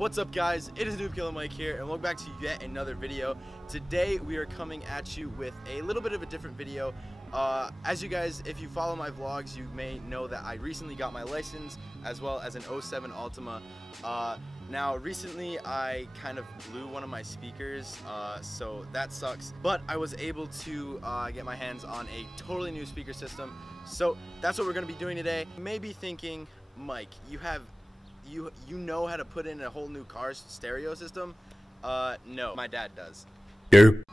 What's up guys, it is Noob Killer Mike here and welcome back to yet another video. Today we are coming at you with a little bit of a different video. As you guys, if you follow my vlogs, you may know that I recently got my license as well as an 07 Altima. Now recently I kind of blew one of my speakers, so that sucks, but I was able to get my hands on a totally new speaker system. So that's what we're going to be doing today. You may be thinking, Mike, you know how to put in a whole new car's stereo system? No, my dad does. Yep.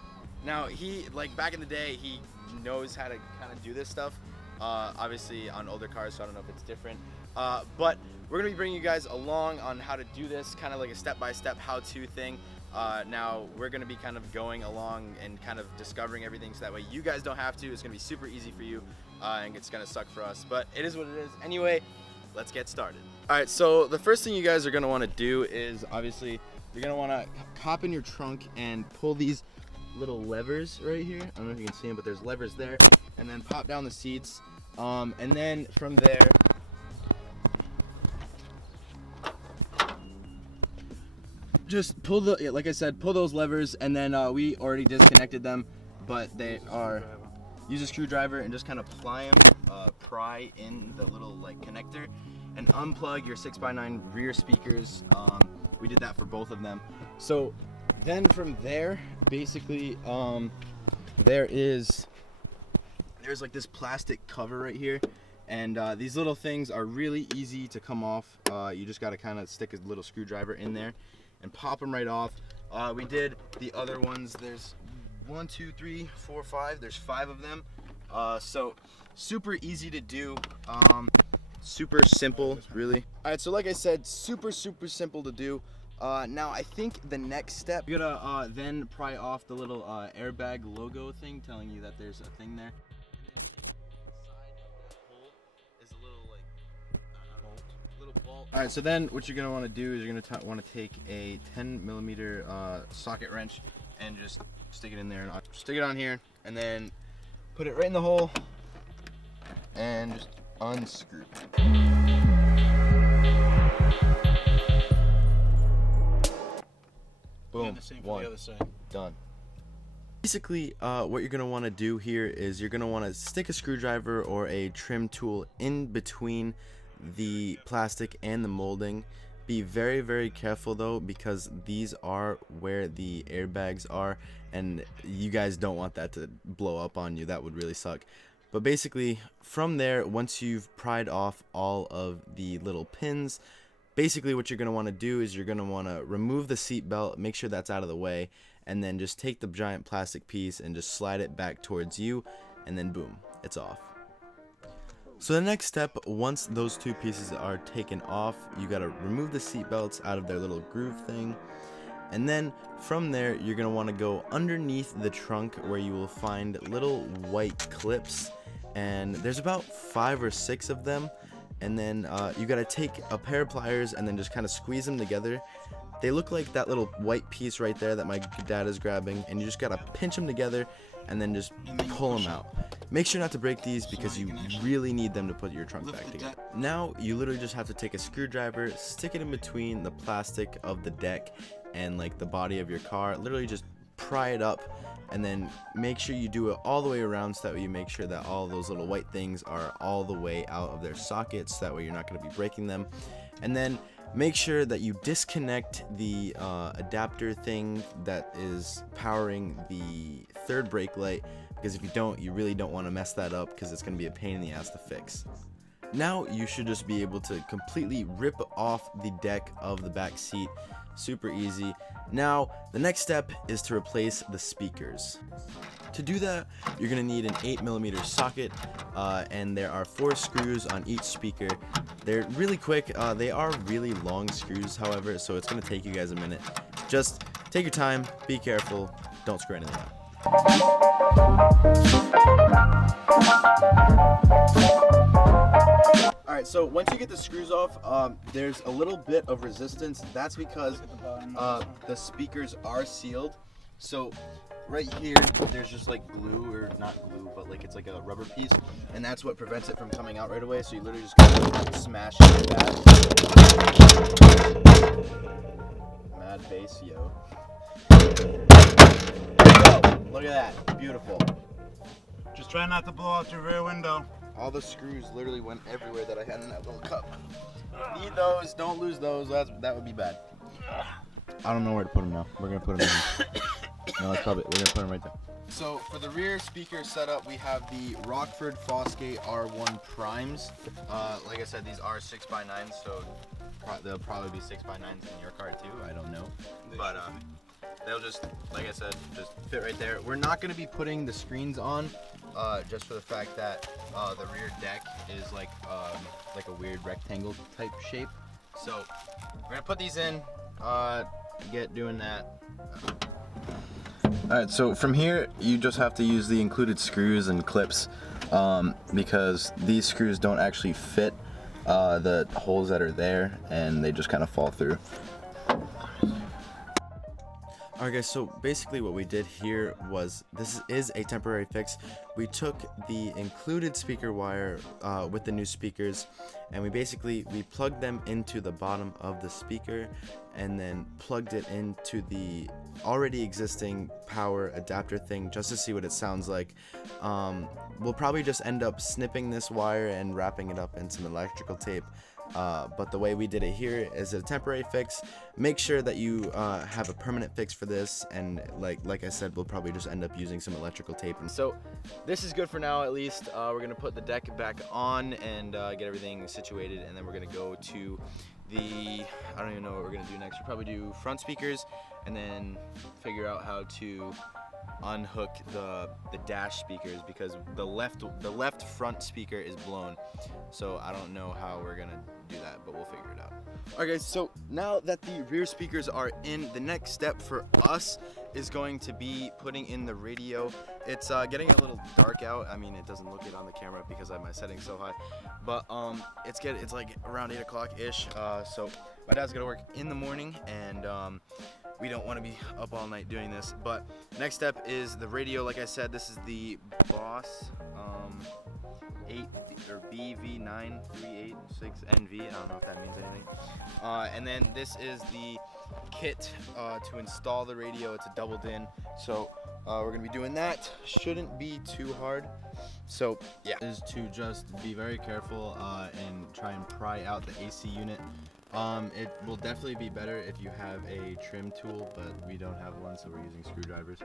Now he, like back in the day, he knows how to kind of do this stuff. Obviously on older cars, so I don't know if it's different. But we're gonna be bringing you guys along on how to do this, kind of like a step-by-step how-to thing. Now we're gonna be kind of going along and kind of discovering everything, so that way you guys don't have to. It's gonna be super easy for you, and it's gonna suck for us. But it is what it is. Anyway, let's get started. Alright, so the first thing you guys are going to want to do is, obviously, you're going to want to hop in your trunk and pull these little levers right here. I don't know if you can see them, but there's levers there. And then pop down the seats. And then from there, just pull the, like I said, pull those levers. And then we already disconnected them, but they are, use a screwdriver and just kind of pry in the little like connector. And unplug your 6x9 rear speakers. We did that for both of them. So then from there, basically, there's like this plastic cover right here, and these little things are really easy to come off. You just got to kind of stick a little screwdriver in there and pop them right off. We did the other ones. There's 1, 2, 3, 4, 5. There's 5 of them. So super easy to do. Super simple, really. All right, so like I said, super simple to do. Now I think the next step, you're gonna then pry off the little airbag logo thing telling you that there's a thing there. All right, so then what you're gonna want to do is you're gonna want to take a 10mm socket wrench and just stick it in there, and stick it on here, and then put it right in the hole and just unscrew. Boom. One. The other side. Done. Basically, what you're going to want to do here is you're going to want to stick a screwdriver or a trim tool in between the plastic and the molding. Be very careful though, because these are where the airbags are, and you guys don't want that to blow up on you. That would really suck. But basically, from there, once you've pried off all of the little pins, basically what you're going to want to do is you're going to want to remove the seat belt, make sure that's out of the way, and then just take the giant plastic piece and just slide it back towards you, and then boom, it's off. So the next step, once those two pieces are taken off, you got to remove the seat belts out of their little groove thing. And then from there, you're going to want to go underneath the trunk where you will find little white clips, and there's about 5 or 6 of them. And then you got to take a pair of pliers and then just kind of squeeze them together. They look like that little white piece right there that my dad is grabbing, and you just got to pinch them together and then just pull them out. Make sure not to break these, because you really need them to put your trunk back together. Now you literally just have to take a screwdriver, stick it in between the plastic of the deck and like the body of your car, literally just pry it up, and then make sure you do it all the way around, so that way you make sure that all those little white things are all the way out of their sockets, that way you're not going to be breaking them. And then make sure that you disconnect the adapter thing that is powering the third brake light, because if you don't, you really don't want to mess that up, because it's going to be a pain in the ass to fix. Now you should just be able to completely rip off the deck of the back seat. Super easy. Now the next step is to replace the speakers. To do that, you're going to need an 8mm socket, and there are 4 screws on each speaker. They're really quick. They are really long screws, however, so it's going to take you guys a minute. Just take your time, be careful, don't screw anything up. Alright, so once you get the screws off, there's a little bit of resistance. That's because the speakers are sealed. So right here, there's just like glue, or not glue, but like it's like a rubber piece, and that's what prevents it from coming out right away. So you literally just gotta smash it like that. Mad bass, yo. Look at that, beautiful. Just try not to blow out your rear window. All the screws literally went everywhere that I had in that little cup. Need those, don't lose those, that would be bad. I don't know where to put them now. We're gonna put them in. No, that's probably, we're gonna put them right there. So for the rear speaker setup, we have the Rockford Fosgate R1 Primes. Like I said, these are 6x9s, so they'll probably be 6x9s in your car too. I don't know, but they'll just, like I said, just fit right there. We're not gonna be putting the screens on, just for the fact that the rear deck is like a weird rectangle type shape. So we're gonna put these in. Get doing that. Alright, so from here you just have to use the included screws and clips, because these screws don't actually fit the holes that are there, and they just kind of fall through. Alright guys, so basically what we did here was, this is a temporary fix. We took the included speaker wire with the new speakers, and we plugged them into the bottom of the speaker, and then plugged it into the already existing power adapter thing just to see what it sounds like. We'll probably just end up snipping this wire and wrapping it up in some electrical tape. But the way we did it here is a temporary fix. Make sure that you have a permanent fix for this, and like I said, we'll probably just end up using some electrical tape. And so this is good for now, at least. We're gonna put the deck back on and get everything situated, and then we're gonna go to the, I don't even know what we're gonna do next. We'll probably do front speakers, and then figure out how to unhook the dash speakers, because the left front speaker is blown. So I don't know how we're gonna do that, but we'll figure it out. Alright guys, so now that the rear speakers are in, the next step for us is going to be putting in the radio. It's getting a little dark out. I mean, it doesn't look it on the camera because I have my settings so high, but it's like around 8 o'clock ish. So my dad's gonna work in the morning, and we don't want to be up all night doing this. But next step is the radio. Like I said, this is the Boss 8 or BV9386NV. I don't know if that means anything. And then this is the kit to install the radio. It's a doubled in. So we're gonna be doing that. Shouldn't be too hard. So yeah, is to just be very careful and try and pry out the AC unit. It will definitely be better if you have a trim tool, but we don't have one, so we're using screwdrivers.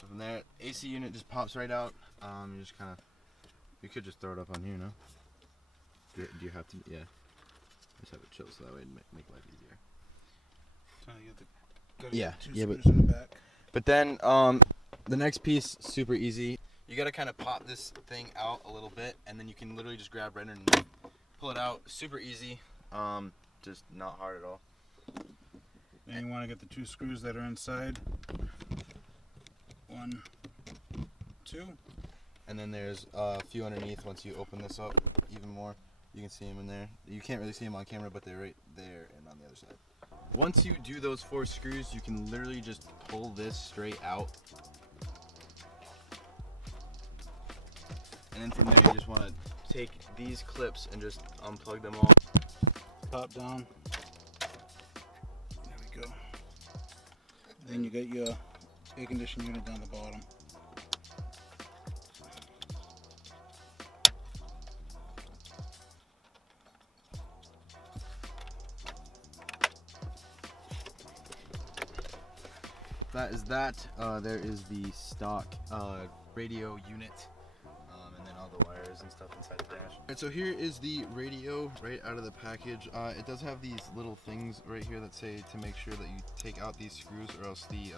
So from there, AC unit just pops right out. You just kind of, you could just throw it up on here, no? Do you have to? Yeah. Just have it chill so that way it'd make life easier. But then the next piece, super easy. You gotta kind of pop this thing out a little bit, and then you can literally just grab right underneath, pull it out. Super easy. Just not hard at all. And you want to get the 2 screws that are inside. 1, 2. And then there's a few underneath. Once you open this up even more, you can see them in there. You can't really see them on camera, but they're right there and on the other side. Once you do those 4 screws, you can literally just pull this straight out. And then from there, you just want to take these clips and just unplug them all. Pop down. There we go. Then you got your air conditioning unit down the bottom. That is that. There is the stock radio unit, and then all the wires and stuff inside the dash. Alright, so here is the radio right out of the package. It does have these little things right here that say to make sure that you take out these screws, or else the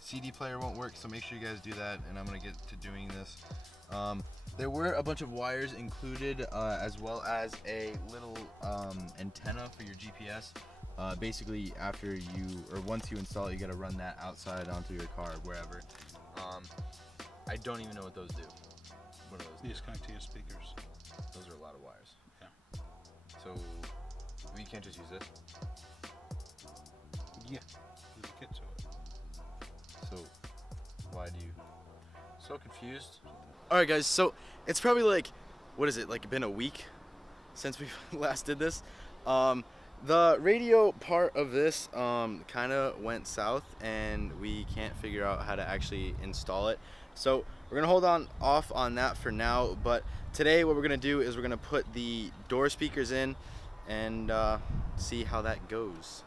CD player won't work. So make sure you guys do that, and I'm gonna get to doing this. There were a bunch of wires included, as well as a little antenna for your GPS. Basically, after you, or once you install it, you gotta run that outside onto your car, wherever. I don't even know what those do. What are those? You just connect to your speakers. Those are a lot of wires. Yeah. So we can't just use it. Yeah. There's a kit to it. So why do you? So confused. All right, guys. So it's probably like, what is it? Like been a week since we last did this. The radio part of this kind of went south, and we can't figure out how to actually install it. So we're gonna hold off on that for now. But today, what we're gonna do is we're gonna put the door speakers in and see how that goes.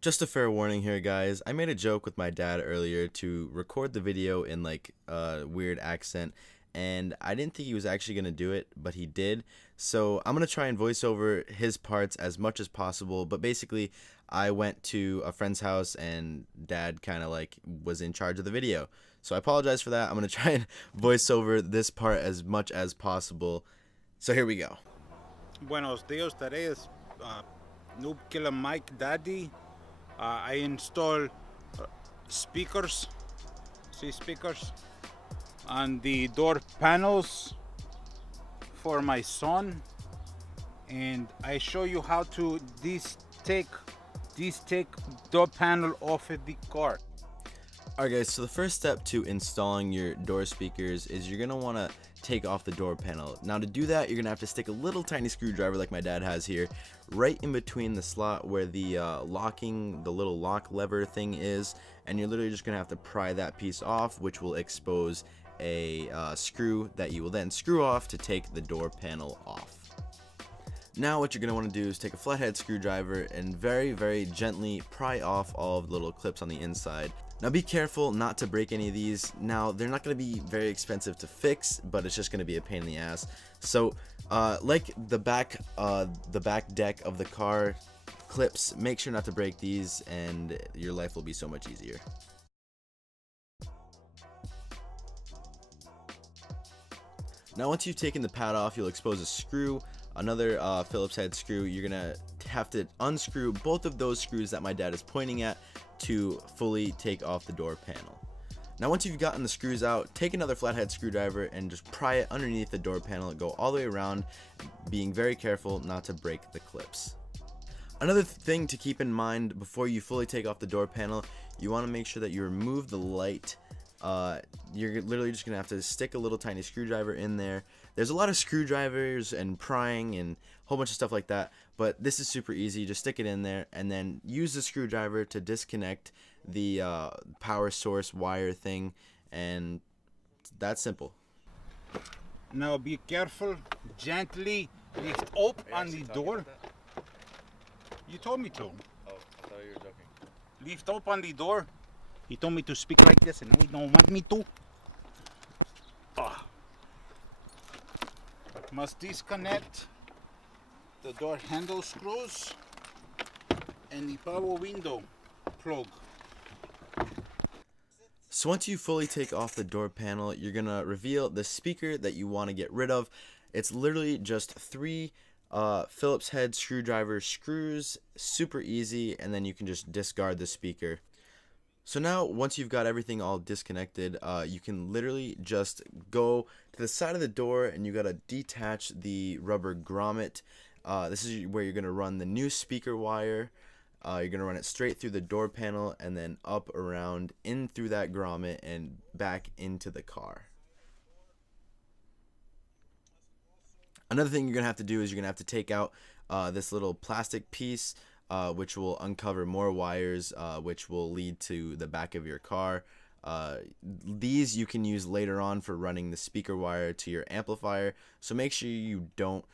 Just a fair warning here, guys. I made a joke with my dad earlier to record the video in like a weird accent, and I didn't think he was actually going to do it, but he did. So I'm going to try and voice over his parts as much as possible. But basically, I went to a friend's house and Dad kind of like was in charge of the video. So I apologize for that. I'm going to try and voice over this part as much as possible. So here we go. Buenos dias, today is Noob Killer Mike Daddy. I install speakers, speakers on the door panels for my son, and I show you how to take door panel off of the car. Alright guys, so the first step to installing your door speakers is you're going to want to take off the door panel. Now to do that, you're going to have to stick a little tiny screwdriver like my dad has here, right in between the slot where the the little lock lever thing is, and you're literally just going to have to pry that piece off, which will expose a screw that you will then screw off to take the door panel off. Now what you're going to want to do is take a flathead screwdriver and very, very gently pry off all of the little clips on the inside. Now be careful not to break any of these. Now they're not going to be very expensive to fix, but it's just going to be a pain in the ass. So like the back deck of the car clips, make sure not to break these and your life will be so much easier. Now once you've taken the pad off, you'll expose a screw, another Phillips head screw. You're gonna have to unscrew both of those screws that my dad is pointing at to fully take off the door panel. Now once you've gotten the screws out, take another flathead screwdriver and just pry it underneath the door panel and go all the way around, being very careful not to break the clips. Another thing to keep in mind before you fully take off the door panel, you want to make sure that you remove the light. You're literally just gonna have to stick a little tiny screwdriver in there. There's a lot of screwdrivers and prying and a whole bunch of stuff like that, but this is super easy. Just stick it in there and then use the screwdriver to disconnect the power source wire thing, and that's simple. Now be careful, gently lift up on the door. You told me to. Oh, I thought you were joking. Lift up on the door. He told me to speak like this, and now he don't want me to. Must disconnect the door handle screws and the power window plug. So once you fully take off the door panel, you're gonna reveal the speaker that you want to get rid of. It's literally just 3 Phillips head screwdriver screws, super easy, and then you can just discard the speaker. So now once you've got everything all disconnected, you can literally just go to the side of the door and you gotta detach the rubber grommet. This is where you're gonna run the new speaker wire. You're gonna run it straight through the door panel and then up, around, in through that grommet and back into the car. Another thing you're gonna have to do is you're gonna have to take out this little plastic piece, which will uncover more wires, which will lead to the back of your car. These you can use later on for running the speaker wire to your amplifier, so make sure you don't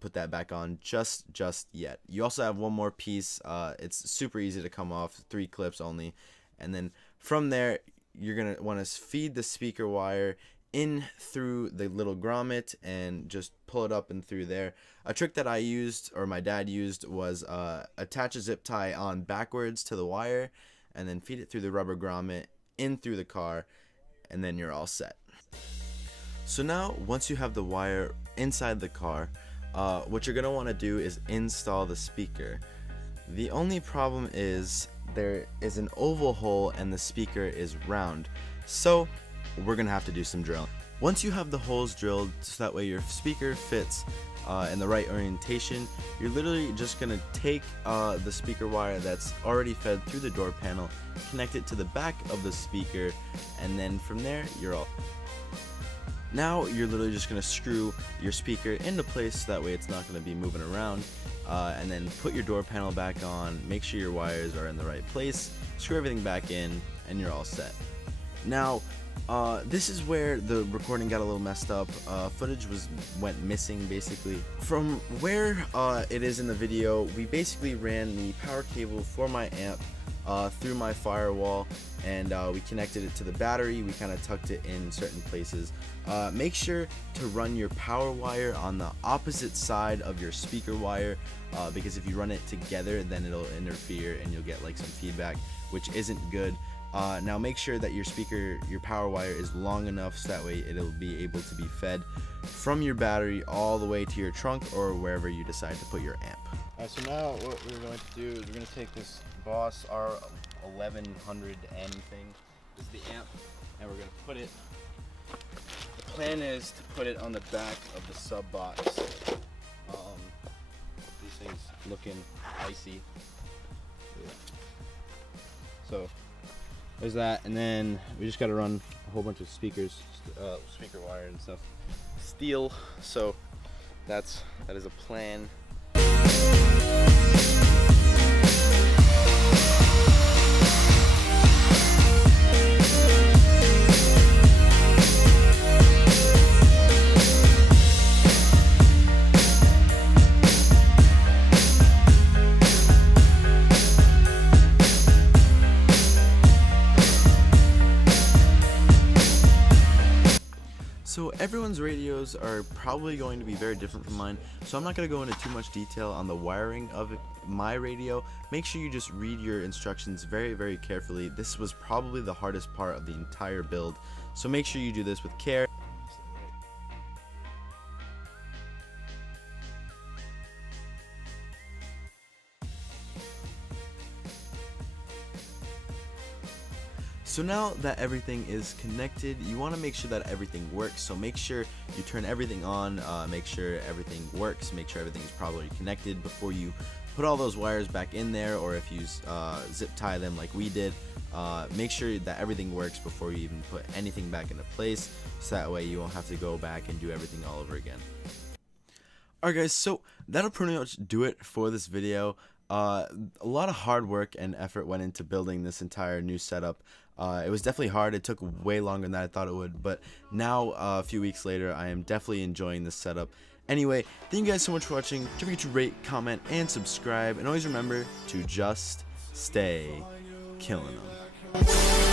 put that back on just yet. You also have one more piece. It's super easy to come off, 3 clips only, and then from there you're gonna want to feed the speaker wire in through the little grommet and just pull it up and through there. A trick that I used, or my dad used, was attach a zip tie on backwards to the wire and then feed it through the rubber grommet in through the car, and then you're all set. So now once you have the wire inside the car, what you're gonna want to do is install the speaker. The only problem is there is an oval hole and the speaker is round, so we're gonna have to do some drilling. Once you have the holes drilled so that way your speaker fits in the right orientation, you're literally just gonna take the speaker wire that's already fed through the door panel, connect it to the back of the speaker, and then from there you're all. Now you're literally just gonna screw your speaker into place so that way it's not gonna be moving around, and then put your door panel back on, make sure your wires are in the right place, screw everything back in, and you're all set. Now this is where the recording got a little messed up. Footage went missing basically. From where it is in the video, we basically ran the power cable for my amp through my firewall, and we connected it to the battery. We kind of tucked it in certain places. Make sure to run your power wire on the opposite side of your speaker wire, because if you run it together then it'll interfere and you'll get like some feedback, which isn't good. Now make sure that your power wire is long enough so that way it'll be able to be fed from your battery all the way to your trunk or wherever you decide to put your amp. Alright, so now what we're going to do is we're going to take this Boss R1100N thing, this is the amp, and we're going to put it, the plan is to put it on the back of the sub box. These things looking icy. Yeah. So there's that, and then we just got to run a whole bunch of speakers, speaker wire and stuff, steel. So that is a plan. So everyone's radios are probably going to be very different from mine, so I'm not going to go into too much detail on the wiring of my radio. Make sure you just read your instructions very, very carefully. This was probably the hardest part of the entire build, so make sure you do this with care. So now that everything is connected, you want to make sure that everything works. So make sure you turn everything on, make sure everything works, make sure everything is properly connected before you put all those wires back in there, or if you zip tie them like we did. Make sure that everything works before you even put anything back into place, so that way you won't have to go back and do everything all over again. Alright guys, so that'll pretty much do it for this video. A lot of hard work and effort went into building this entire new setup. It was definitely hard. It took way longer than I thought it would, but now a few weeks later I am definitely enjoying this setup. Anyway, thank you guys so much for watching. Don't forget to rate, comment, and subscribe, and always remember to just stay killing them.